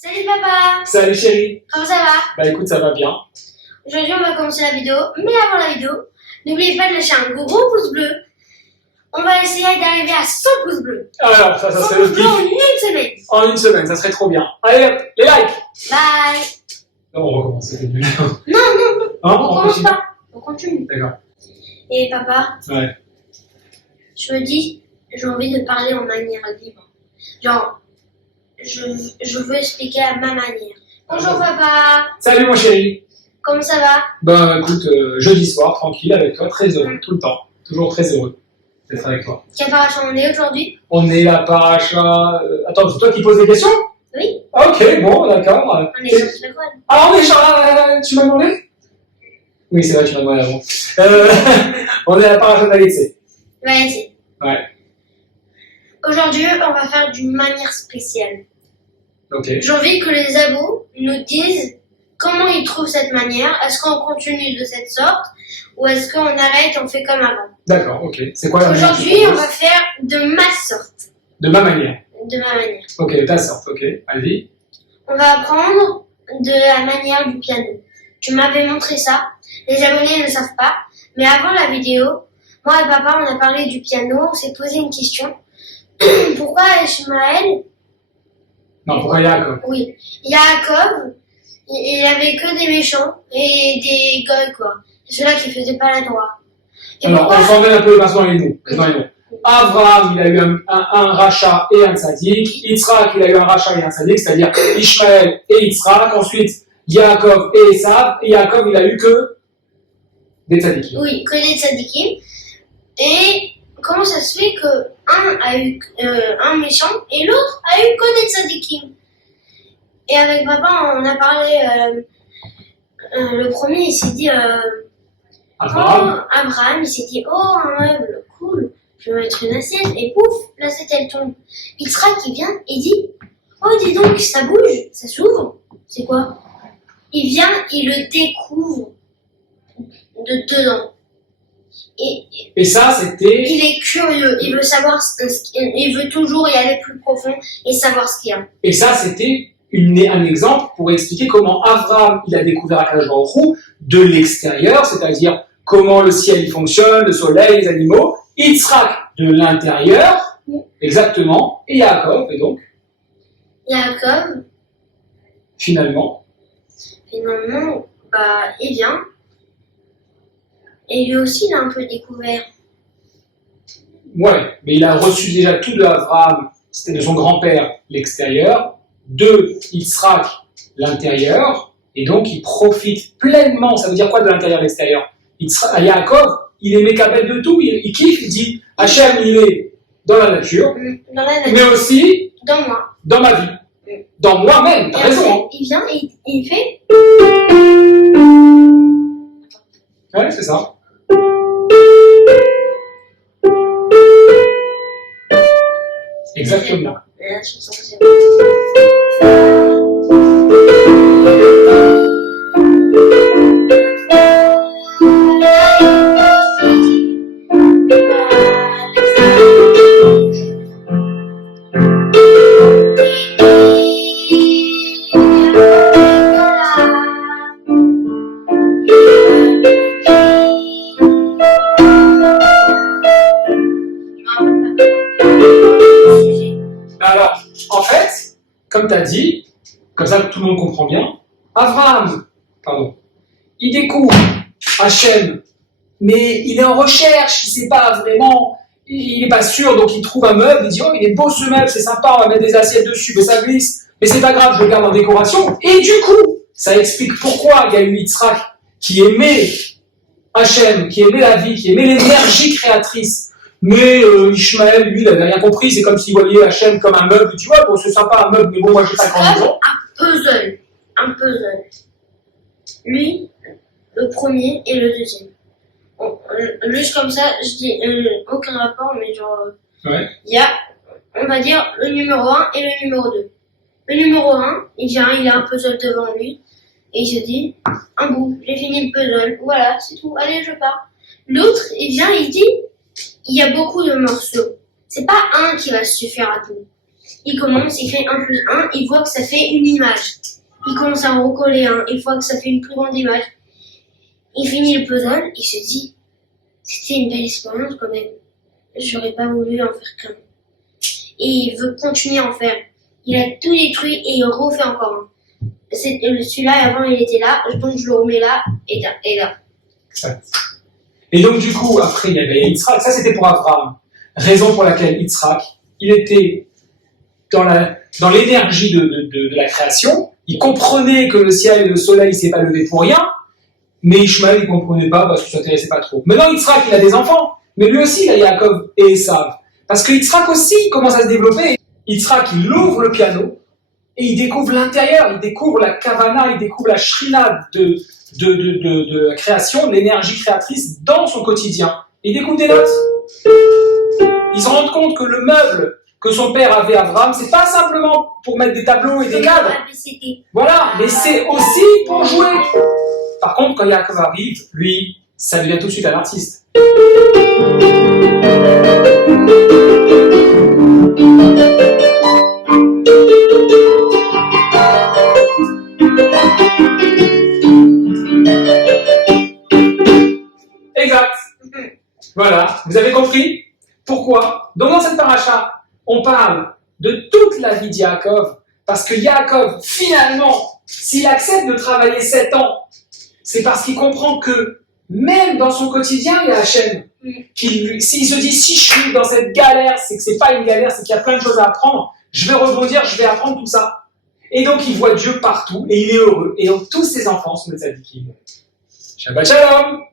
Salut papa! Salut chérie. Comment ça va? Bah écoute, ça va bien. Aujourd'hui on va commencer la vidéo, mais avant la vidéo, n'oubliez pas de lâcher un gros pouce bleu. On va essayer d'arriver à 100 pouces bleus. Alors, ça 100 serait le pouces bleus kiff. en une semaine. En une semaine, ça serait trop bien. Allez hop, les likes. Bye! Non, on recommence, c'est nul. Non, Hein, on commence continue. pas. On continue. D'accord. Et papa, Ouais. je me dis, j'ai envie de parler en manière libre. Genre, je veux expliquer à ma manière. Bonjour papa! Salut mon chéri. Comment ça va? Bah écoute, jeudi soir, tranquille avec toi, très heureux, tout le temps. Toujours très heureux d'être avec toi. Quelle paracha on est aujourd'hui? On est la paracha. Attends, c'est toi qui poses des questions? Oui, Ok, bon, d'accord. on est sur l'école. Ah, on est tu m'as demandé? Oui, c'est vrai, tu m'as demandé avant. On est à la paracha d'Alexé. Vas-y. Ouais, Aujourd'hui, on va faire d'une manière spéciale. ok. J'ai envie que les abos nous disent comment ils trouvent cette manière. Est-ce qu'on continue de cette sorte ou est-ce qu'on arrête et on fait comme avant? D'accord, ok. C'est quoi la manière que tu Aujourd'hui, on proposes? va faire de ma sorte. De ma manière. De ma manière. Ok, ta sorte, ok. Allez. On va apprendre de la manière du piano. Tu m'avais montré ça. Les abonnés ne savent pas. Mais avant la vidéo, moi et papa, on a parlé du piano. On s'est posé une question. Pourquoi Ishmaël? Non, pourquoi Yaakov? Oui. Yaakov, il avait que des méchants et des goy, quoi. Ceux-là qui faisaient pas la droite. Et Alors, pourquoi? on s'en met un peu dans les noms. Abraham, il a eu un rachat et un tzaddik. Yitzhak, il a eu un rachat et un tzaddik, c'est-à-dire Ishmaël et Yitzhak. Ensuite, Yaakov et Esav. Et Yaakov, il a eu que des tzaddikim. Oui, que des tzadikim. Et comment ça se fait que un a eu un méchant et l'autre a eu que des tzadikim? Et avec papa, on a parlé. Le premier, il s'est dit. Abraham, Oh, Abraham, il s'est dit, oh, un meuble, cool, je vais mettre une assiette, et pouf, l'assiette elle tombe. Yitzhak qui vient, il dit, oh, dis donc, ça bouge, ça s'ouvre. C'est quoi? Il vient, il le découvre de dedans. et ça, c'était. Il est curieux, il veut savoir, il veut toujours y aller plus profond et savoir ce qu'il y a. Et ça, c'était un exemple pour expliquer comment Abraham, il a découvert Akadosh Baruch Hu de l'extérieur, c'est-à-dire comment le ciel il fonctionne, le soleil, les animaux. Yitzhak de l'intérieur, exactement, et Yaakov, et donc, Yaakov, finalement, bah, il vient. Et lui aussi, il a un peu découvert. ouais, mais il a reçu déjà tout de Abraham, c'était de son grand-père, l'extérieur, de Yitzhak, l'intérieur, et donc il profite pleinement. Ça veut dire quoi de l'intérieur et l'extérieur? Yaakov, il est mécabel de tout, il kiffe, il dit Hachem, il est dans la nature, Dans la nature. mais aussi Dans moi. dans ma vie, dans moi-même, t'as Et raison. après, il vient et il fait. Hein. Ouais, c'est ça. Exactement. La chanson que j'aime. Alors, en fait, comme tu as dit, comme ça tout le monde comprend bien, Abraham, il découvre Hachem, mais il est en recherche, il ne sait pas vraiment, il n'est pas sûr, donc il trouve un meuble, il dit oh il est beau ce meuble, c'est sympa, on va mettre des assiettes dessus, mais ça glisse, mais c'est pas grave, je le garde en décoration, et du coup, ça explique pourquoi il y a eu Yitzhak qui aimait Hachem, qui aimait la vie, qui aimait l'énergie créatrice. Mais Ishmaël, lui, il n'avait rien compris, c'est comme s'il voyait Hachem comme un meuble, tu vois, bon, c'est sympa un meuble, mais bon, moi j'ai pas grande maison. Puzzle. Un puzzle. Lui, le premier et le deuxième. Juste comme ça, je dis aucun rapport, mais genre. Ouais. Il y a, on va dire, le numéro 1 et le numéro 2. Le numéro 1, il vient, il a un puzzle devant lui, et il se dit, un bout, j'ai fini le puzzle, voilà, c'est tout, allez, je pars. L'autre, il vient, il dit, il y a beaucoup de morceaux. C'est pas un qui va suffire à tout. Il commence, il fait 1 plus 1, il voit que ça fait une image. Il commence à en recoller un, il voit que ça fait une plus grande image. Il finit le puzzle, il se dit, c'était une belle expérience quand même. J'aurais pas voulu en faire qu'un. Et il veut continuer à en faire. Il a tout détruit et il refait encore un. Celui-là, avant, il était là, donc je le remets là et là. Et là. Exact. Et donc, du coup, après, il y avait Yitzhak. Ça, c'était pour Abraham. Raison pour laquelle Yitzhak, il était dans l'énergie de la création. Il comprenait que le ciel et le soleil ne s'est pas levé pour rien. Mais Ishmaël, il ne comprenait pas parce qu'il ne s'intéressait pas trop. Maintenant, Yitzhak, il a des enfants. Mais lui aussi, il a Yaakov et Esav. Parce que Yitzhak aussi, il commence à se développer. Yitzhak, il ouvre le piano et il découvre l'intérieur. Il découvre la kavana, il découvre la shrina de la création, de l'énergie créatrice dans son quotidien. Il découvre des notes. Il se rend compte que le meuble que son père avait, Abraham, c'est pas simplement pour mettre des tableaux et des cadres. Voilà, mais c'est aussi pour jouer. Par contre, quand Yaakov arrive, lui, ça devient tout de suite un artiste. Exact. Voilà, vous avez compris pourquoi? Donc dans cette paracha, on parle de toute la vie d'Yaakov, parce que Yaakov, finalement, s'il accepte de travailler 7 ans, c'est parce qu'il comprend que même dans son quotidien, il y a Hachem. S'il se dit, si je suis dans cette galère, c'est que c'est pas une galère, c'est qu'il y a plein de choses à apprendre, je vais rebondir, je vais apprendre tout ça. Et donc il voit Dieu partout, et il est heureux. Et donc tous ses enfants sont des tzadikim. Shabbat shalom.